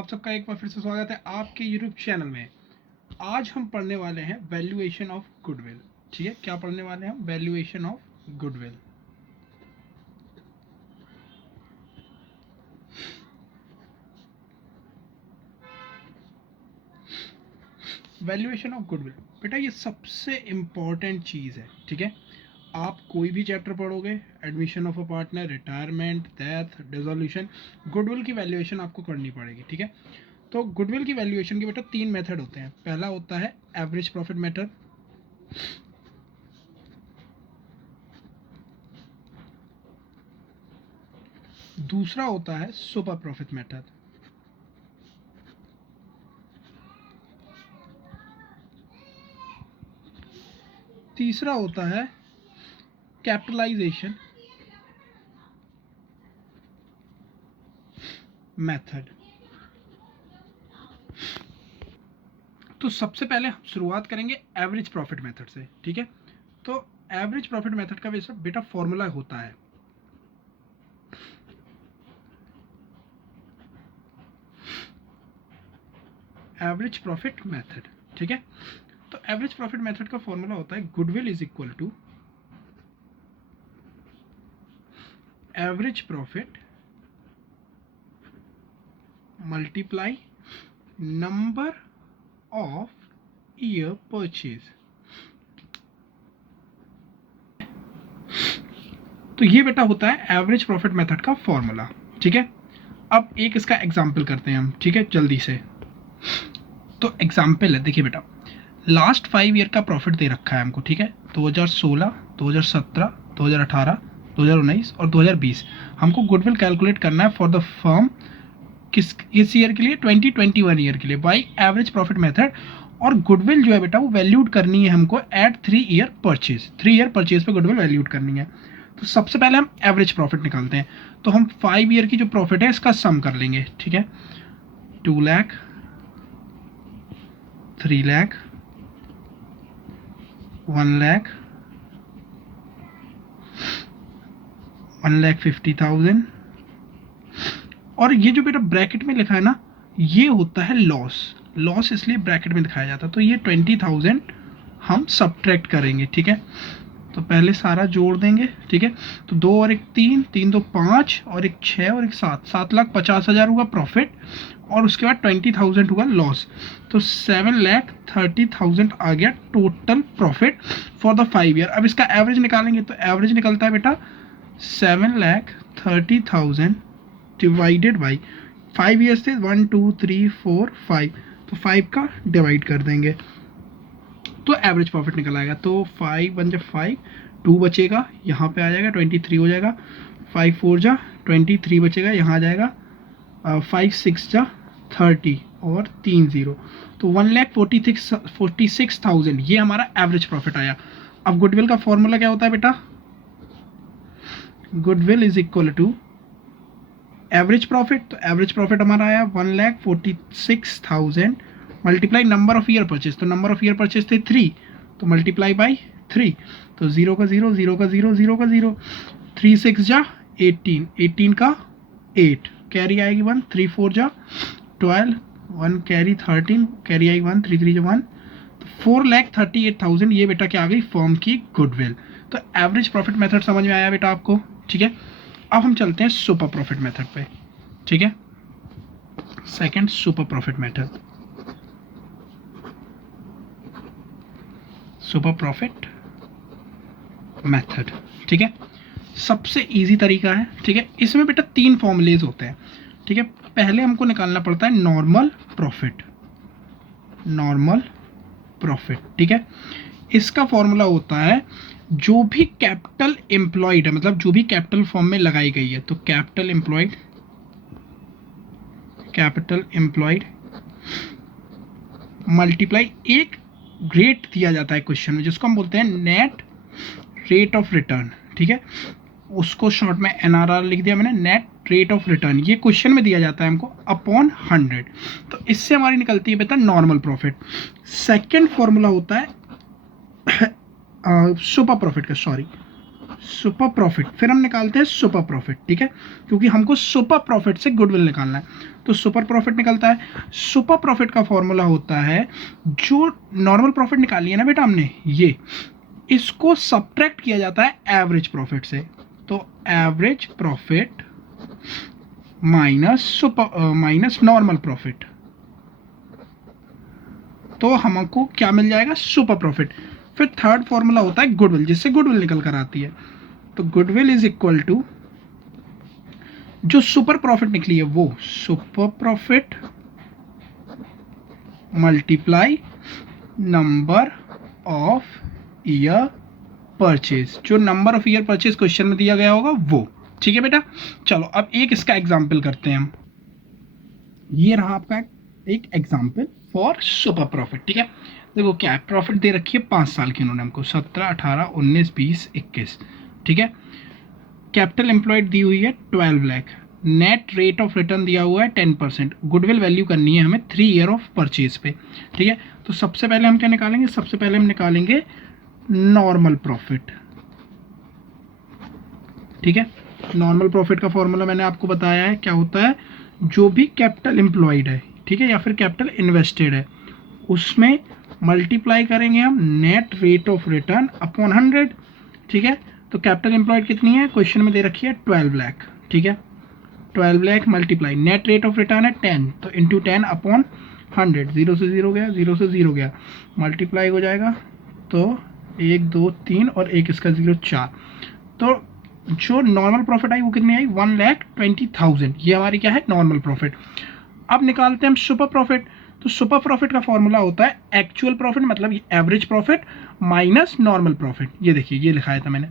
आप सबका एक बार फिर से स्वागत है आपके यूट्यूब चैनल में। आज हम पढ़ने वाले हैं वैल्यूएशन ऑफ गुडविल। ठीक है, क्या पढ़ने वाले हैं हम? Valuation of goodwill. Valuation of goodwill बेटा ये सबसे इम्पॉर्टेंट चीज़ है। ठीक है, आप कोई भी चैप्टर पढ़ोगे, admission of a partner, retirement, death, dissolution, goodwill की वैल्यूएशन आपको करनी पड़ेगी। ठीक है, तो गुडविल की वैल्यूएशन के बेटा 3 मेथड होते हैं। पहला होता है एवरेज प्रॉफिट मेथड, दूसरा होता है सुपर प्रॉफिट मेथड, तीसरा होता है कैपिटलाइजेशन मेथड। तो सबसे पहले हम शुरुआत करेंगे एवरेज प्रॉफिट मेथड से। ठीक है, तो एवरेज प्रॉफिट मेथड का बेटा फॉर्मूला होता है एवरेज प्रॉफिट मेथड। ठीक है, तो एवरेज प्रॉफिट मेथड का फॉर्मूला होता है goodwill is equal to average profit multiply number of year purchase. तो ये बेटा होता है एवरेज प्रॉफिट मेथड का फॉर्मूला। ठीक है, अब एक इसका एग्जांपल करते हैं हम। ठीक है, जल्दी से। तो एग्जांपल है, देखिए बेटा, लास्ट 5 ईयर का प्रॉफिट दे रखा है हमको। ठीक है, 2016, 2017, 2018, 2019 और 2020 हमको गुडविल कैलकुलेट करना है फॉर द फर्म इस ईयर के लिए, 2021 ईयर के लिए, बाई एवरेज प्रॉफिट मेथड। और गुडविल जो है बेटा वो वैल्यूड करनी है हमको at 3 year purchase. 3 year purchase पे गुडविल वैल्यूड करनी है। तो सबसे पहले हम एवरेज प्रॉफिट निकालते हैं। तो हम 5 ईयर की जो प्रॉफिट है इसका सम कर लेंगे। ठीक है, 2 लाख, 3 लाख, 1 लाख, 1,50,000। और ये जो बेटा ब्रैकेट में लिखा है ना, ये होता है लॉस। लॉस इसलिए ब्रैकेट में दिखाया जाता है। तो ये 20,000 हम सब्ट्रैक्ट करेंगे। ठीक है, तो पहले सारा जोड़ देंगे। ठीक है, तो 2 और 1 3, 3 2 5 और 1 6 और 1 7, 7,50,000 हुआ प्रॉफिट। और उसके बाद 20,000 हुआ लॉस। तो 7,30,000 आ गया total profit for the 5 year. अब इसका एवरेज निकालेंगे तो एवरेज निकलता है बेटा 7,30,000 डिवाइडेड बाई 5 ईयर्स थे, 1 2 3 4 5, तो 5 का डिवाइड कर देंगे तो एवरेज प्रॉफिट निकल आएगा। तो 5 1 जा 5, 2 बचेगा, यहाँ पे आ जाएगा 23 हो जाएगा, 5 4 जा 23 बचेगा, यहाँ आ जाएगा 5 6 जा 30 और 3 0, तो 1,46,000 ये हमारा एवरेज प्रॉफिट आया। अब गुडविल का फॉर्मूला क्या होता है बेटा? Goodwill is equal to average profit. तो एवरेज प्रॉफिट हमारा आया 1,46,000 multiply number of year purchase. तो नंबर ऑफ ईयर परचेज थे 3, तो मल्टीप्लाई बाई 3, तो 0 का 0, 0 का 0, 0 का 0, 3 6 जा 18, 18 का 8, कैरी आएगी 1, 3 4 जा 12, 1 कैरी 13, कैरी आएगी 1, 3 3 जा 1, तो 4,38,000 ये बेटा क्या आ गई? फर्म की गुडविल। तो एवरेज प्रॉफिट मेथड समझ में आया बेटा आपको? ठीक है, अब हम चलते हैं सुपर प्रॉफिट मेथड पे। ठीक है, second super profit method, super profit method. ठीक है, सबसे इजी तरीका है। ठीक है, इसमें बेटा 3 फॉर्मूलेज होते हैं। ठीक है, पहले हमको निकालना पड़ता है नॉर्मल प्रॉफिट। नॉर्मल प्रॉफिट, ठीक है, इसका फॉर्मूला होता है जो भी कैपिटल एम्प्लॉयड है, मतलब जो भी कैपिटल फॉर्म में लगाई गई है, तो कैपिटल एम्प्लॉयड मल्टीप्लाई एक रेट दिया जाता है क्वेश्चन में जिसको हम बोलते हैं नेट रेट ऑफ रिटर्न। ठीक है, उसको शॉर्ट में NRR लिख दिया मैंने, नेट रेट ऑफ रिटर्न। ये क्वेश्चन में दिया जाता है हमको अपॉन 100। तो इससे हमारी निकलती है बेटा नॉर्मल प्रॉफिट। सेकंड फॉर्मूला होता है सुपर प्रॉफिट का, सॉरी, सुपर प्रॉफिट, फिर हम निकालते हैं सुपर प्रॉफिट, ठीक है, क्योंकि हमको सुपर प्रॉफिट से गुडविल निकालना है। तो सुपर प्रॉफिट निकलता है, सुपर प्रॉफिट का फॉर्मूला होता है, जो नॉर्मल प्रॉफिट निकाली है ना बेटा हमने, ये इसको सब्ट्रैक्ट किया जाता है एवरेज प्रॉफिट से। तो average profit minus normal profit, तो हमको क्या मिल जाएगा, सुपर प्रॉफिट। फिर थर्ड फॉर्मूला होता है गुडविल, जिससे गुडविल निकल कर आती है। तो गुडविल इज इक्वल टू जो सुपर प्रॉफिट निकली है वो super profit multiply number of year purchase, जो number of year purchase question में दिया गया होगा वो, ठीक है बेटा। चलो अब एक इसका एग्जाम्पल करते हैं हम। ये रहा आपका एक एग्जाम्पल फॉर सुपर प्रॉफिट, ठीक है। देखो क्या है, प्रॉफिट दे रखी है 5 साल की उन्होंने हमको, 17, 18, 19, 20, 21, ठीक है। कैपिटल एम्प्लॉयड दी हुई है 12 lakh, net rate of return दिया हुआ है 10%, गुडविल वैल्यू करनी है हमें 3 ईयर ऑफ परचेज पे, ठीक है। तो सबसे पहले हम क्या निकालेंगे, सबसे पहले हम निकालेंगे नॉर्मल प्रॉफिट, ठीक है। नॉर्मल प्रॉफिट का फॉर्मूला मैंने आपको बताया है, क्या होता है, जो भी कैपिटल एम्प्लॉयड है, ठीक है, या फिर कैपिटल इन्वेस्टेड है, उसमें मल्टीप्लाई करेंगे हम net rate of return upon 100, ठीक है। तो कैपिटल एम्प्लॉयड कितनी है, क्वेश्चन में दे रखी है 12 लाख, ठीक है। 12 lakh multiply net rate of return है 10, तो इंटू 10 अपॉन 100, 0 से 0 गया, 0 से 0 गया, मल्टीप्लाई हो जाएगा, तो 1 2 3 और एक इसका 0 4। तो जो नॉर्मल प्रॉफिट आई वो कितनी आई, 1,20,000, ये हमारी क्या है, नॉर्मल प्रॉफिट। अब निकालते हैं हम सुपर प्रॉफिट। तो सुपर प्रॉफिट का फॉर्मूला होता है एक्चुअल प्रॉफिट, मतलब average profit minus normal profit. ये देखिए, ये लिखाया था मैंने,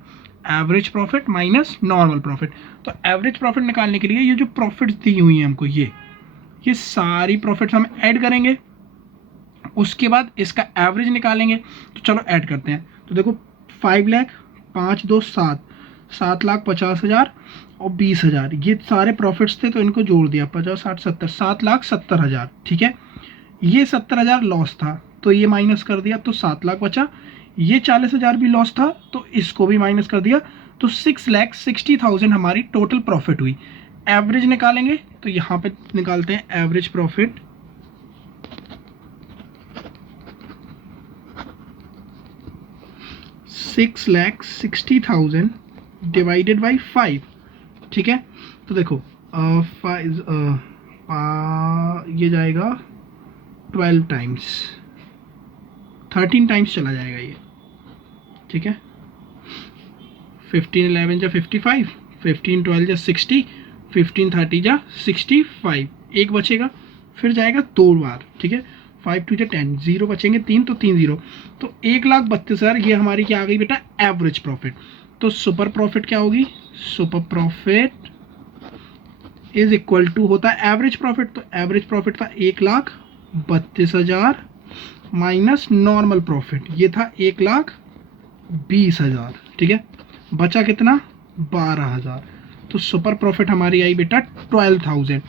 average profit minus normal profit. तो एवरेज प्रॉफिट निकालने के लिए ये जो प्रॉफिट्स दी हुई हैं हमको, ये सारी प्रॉफिट्स हम ऐड करेंगे, उसके बाद इसका एवरेज निकालेंगे। तो चलो ऐड करते हैं। तो देखो 5 लाख, 5 2 7, 7,50,000 और 20,000, ये सारे प्रॉफिट्स थे, तो इनको जोड़ दिया, 50 60 70, 7,70,000, ठीक है। ये 70,000 लॉस था, तो ये माइनस कर दिया, तो 7 लाख बचा। ये 40,000 भी लॉस था, तो इसको भी माइनस कर दिया, तो 6,60,000 हमारी टोटल प्रॉफिट हुई। एवरेज निकालेंगे, तो यहाँ पे निकालते हैं एवरेज प्रॉफिट, $6,60,000 डिवाइडेड बाई 5, ठीक है। तो देखो ये जाएगा 12 टाइम्स, 13 टाइम्स चला जाएगा ये, ठीक है। 15 11 जा 55, 15 12 जा 60, 15 30 जा 65, एक बचेगा, फिर जाएगा 2 बार, ठीक है। 5 2 जा 10, 0 बचेंगे 3, तो 3 0, तो 1,32,000, ये हमारी क्या आ गई बेटा, एवरेज प्रॉफिट। तो सुपर प्रॉफिट क्या होगी, super profit is equal to होता है एवरेज प्रॉफिट। तो एवरेज प्रॉफिट था 1,32,000 माइनस नॉर्मल प्रॉफिट, ये था 1,20,000, ठीक है। बचा कितना, 12,000। तो सुपर प्रॉफिट हमारी आई बेटा 12,000।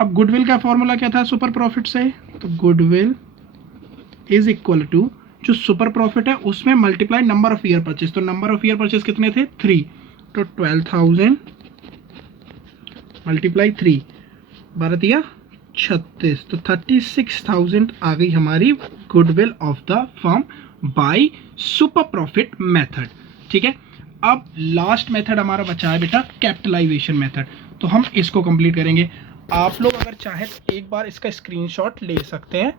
अब गुडविल का फॉर्मूला क्या था सुपर प्रॉफिट से, तो गुडविल इज इक्वल टू जो सुपर प्रॉफिट है उसमें multiply number of year purchase. तो नंबर ऑफ ईयर परचेज कितने थे, 3, तो 12,000 मल्टीप्लाई 3, 12 या 36, तो 36,000 आ गई हमारी goodwill of the firm by super profit method, ठीक है। अब लास्ट मेथड हमारा बचा है बेटा कैपिटलाइजेशन मेथड, तो हम इसको कंप्लीट करेंगे। आप लोग अगर चाहें तो एक बार इसका स्क्रीनशॉट ले सकते हैं,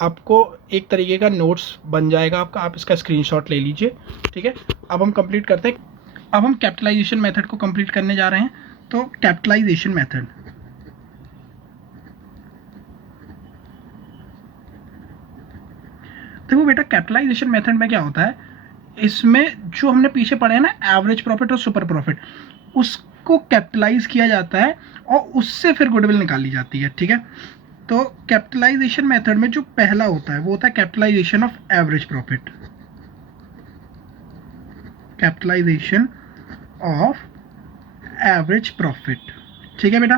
आपको एक तरीके का नोट्स बन जाएगा आपका, आप इसका स्क्रीनशॉट ले लीजिए, ठीक है। अब हम कंप्लीट करते हैं, अब हम कैपिटलाइजेशन मेथड को कंप्लीट करने जा रहे हैं। तो कैपिटलाइजेशन मेथड, देखो बेटा कैपिटलाइजेशन मेथड में क्या होता है, इसमें जो हमने पीछे पढ़े हैं ना एवरेज प्रॉफिट और सुपर प्रॉफिट, उसको कैपिटलाइज किया जाता है और उससे फिर गुडविल निकाली जाती है, ठीक है। तो कैपिटलाइजेशन मेथड में जो पहला होता है वो होता है capitalization of average profit, capitalization of average profit, ठीक है बेटा।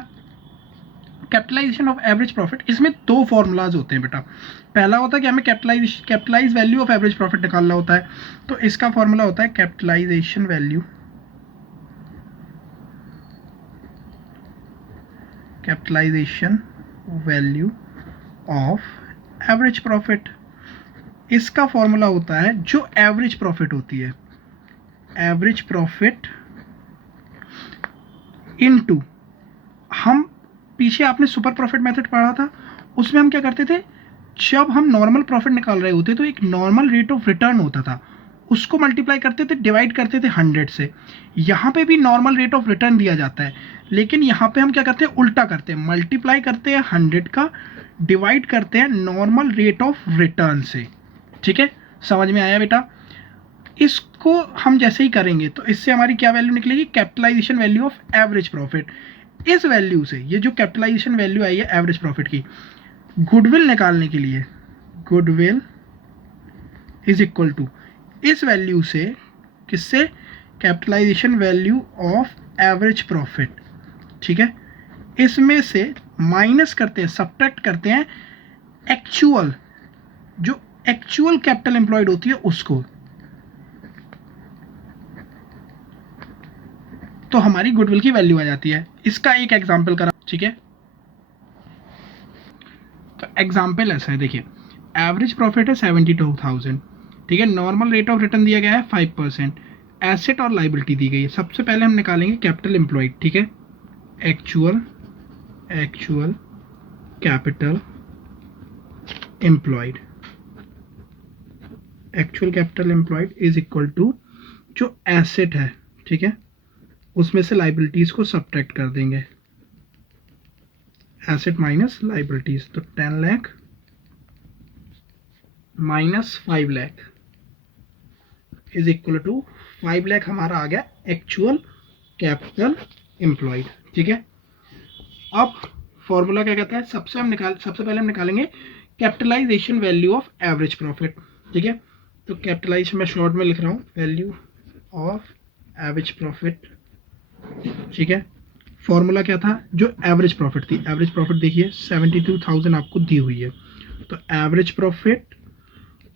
कैपिटलाइजेशन ऑफ एवरेज प्रॉफिट, इसमें 2 फॉर्मूलाज होते हैं बेटा। पहला होता है कि हमें capitalize value of average profit निकालना होता है, तो इसका फॉर्मूला होता है capitalization value capitalization value of average profit. इसका फॉर्मूला होता है जो एवरेज प्रॉफिट होती है, एवरेज प्रॉफिट इनटू, हम पीछे आपने सुपर प्रॉफिट मेथड पढ़ा था, उसमें हम क्या करते थे, जब हम नॉर्मल प्रॉफिट निकाल रहे होते तो एक नॉर्मल रेट ऑफ रिटर्न होता था, उसको मल्टीप्लाई करते थे, डिवाइड करते थे 100 से। यहाँ पे भी नॉर्मल रेट ऑफ रिटर्न दिया जाता है, लेकिन यहाँ पे हम क्या करते हैं, उल्टा करते हैं, मल्टीप्लाई करते हैं 100 का, डिवाइड करते हैं नॉर्मल रेट ऑफ रिटर्न से। ठीक है, समझ में आया बेटा? इसको हम जैसे ही करेंगे तो इससे हमारी क्या वैल्यू निकलेगी, capitalization value of average profit. इस वैल्यू से, ये जो कैपिटलाइजेशन वैल्यू आई है एवरेज प्रॉफिट की, गुडविल निकालने के लिए, गुडविल इज इक्वल टू इस वैल्यू से, किससे, capitalization value of average profit. ठीक है, इसमें से माइनस करते हैं, सब्ट्रैक्ट करते हैं एक्चुअल, जो एक्चुअल कैपिटल एम्प्लॉयड होती है उसको, तो हमारी गुडविल की वैल्यू आ जाती है। इसका एक एग्जांपल करा, ठीक है। तो एग्जांपल ऐसा है, देखिए, एवरेज प्रॉफिट है 72,000, ठीक है, नॉर्मल रेट ऑफ रिटर्न दिया गया है 5%, एसेट और लाइबिलिटी दी गई है। सबसे पहले हम निकालेंगे कैपिटल एम्प्लॉयड, ठीक है, actual capital employed, actual capital employed is equal to जो एसेट है, ठीक है, उसमें से लाइबिलिटीज को सब्ट्रैक्ट कर देंगे, एसेट माइनस लाइबिलिटीज, तो 10 lakh minus 5 lakh is equal to 5 lakh हमारा आ गया एक्चुअल कैपिटल एम्प्लॉयड। ठीक है, अब फॉर्मूला क्या कहता है, सबसे पहले हम निकालेंगे capitalization value of average profit. ठीक है, तो कैपिटलाइजेशन मैं शॉर्ट में लिख रहा हूँ, वैल्यू ऑफ एवरेज प्रॉफिट। ठीक है, फॉर्मूला क्या था, जो एवरेज प्रॉफिट थी, एवरेज प्रॉफिट देखिए 72,000 आपको दी हुई है, तो average profit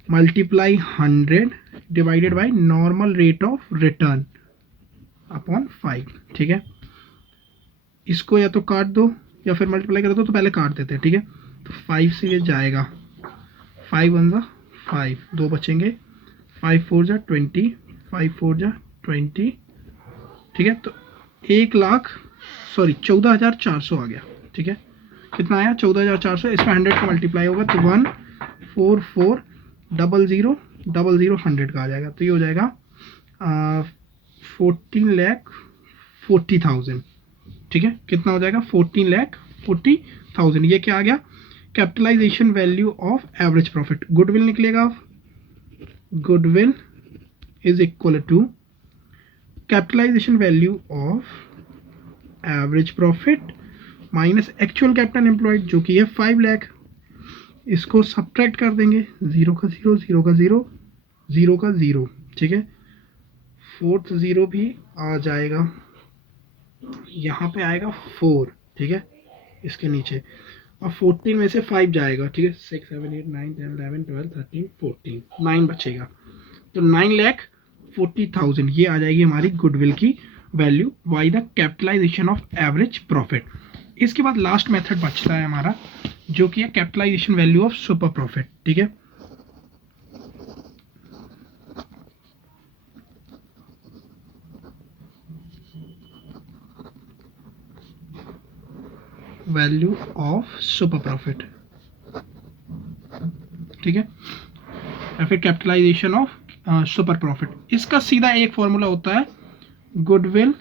multiply 100 divided by normal rate of return upon 5। ठीक है, इसको या तो काट दो या फिर मल्टीप्लाई कर दो, तो पहले काट देते हैं। ठीक है, तो 5 से ये जाएगा, 5 1 जा 5, 2 बचेंगे, 5 4 जा 20, 5 4 जा 20। ठीक है, तो 14,400 आ गया। ठीक है, कितना आया, 14,400, इसमें 100 का मल्टीप्लाई होगा तो 1440000 100 का आ जाएगा, तो ये हो जाएगा 14,40,000। ठीक है, कितना हो जाएगा, 14,40,000। ये क्या आ गया, capitalisation value of average profit. Goodwill निकलेगा, goodwill is equal to capitalisation value of average profit minus actual capital employed जो कि है 5 लाख, इसको सब्ट्रैक्ट कर देंगे, 0 का 0, 0 का 0, 0 का 0। ठीक है, फोर्थ 0 भी आ जाएगा, यहाँ पे आएगा 4। ठीक है, इसके नीचे, और 14 में से 5 जाएगा। ठीक है, 6 7 8 9 10 11 12 13 14, 9 बचेगा, तो 9,40,000 ये आ जाएगी हमारी गुडविल की value by the capitalization of average profit. इसके बाद लास्ट मेथड बचता है हमारा, जो कि है capitalization value of super profit. ठीक है, वैल्यू ऑफ सुपर प्रॉफिट, ठीक है, या फिर कैपिटलाइजेशन ऑफ सुपर प्रॉफिट। इसका सीधा एक फॉर्मूला होता है, goodwill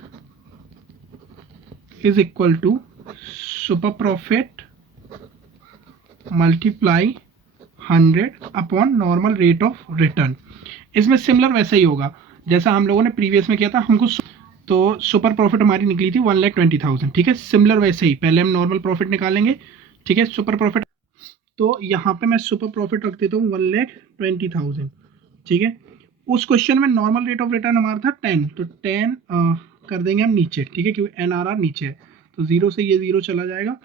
is equal to super profit multiply 100 upon normal rate of return. इसमें सिमिलर वैसा ही होगा जैसा हम लोगों ने प्रीवियस में किया था, हमको तो सुपर प्रॉफिट हमारी निकली थी 1,20,000। ठीक है, सिमिलर वैसे ही पहले हम नॉर्मल प्रॉफिट निकालेंगे। ठीक है, सुपर प्रॉफिट, तो यहाँ पे मैं सुपर प्रॉफिट रख देता हूँ 1,20,000। ठीक है, उस क्वेश्चन में नॉर्मल रेट ऑफ रिटर्न हमारा था 10, तो 10 कर देंगे हम नीचे। ठीक है, क्योंकि NRR नीचे है, तो 0 से ये 0 चला जाएगा,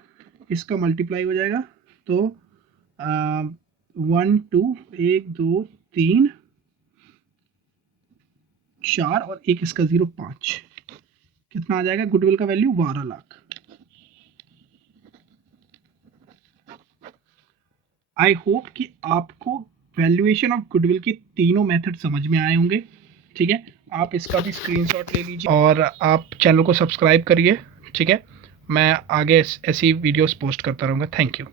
इसका मल्टीप्लाई हो जाएगा, तो 1 2 1 2 3 4 और एक इसका 0 5, कितना आ जाएगा, गुडविल का वैल्यू 12 लाख। आई होप कि आपको वैल्यूएशन ऑफ गुडविल के तीनों मेथड समझ में आए होंगे। ठीक है, आप इसका भी स्क्रीनशॉट ले लीजिए और आप चैनल को सब्सक्राइब करिए। ठीक है, मैं आगे ऐसी वीडियोस पोस्ट करता रहूँगा। Thank you.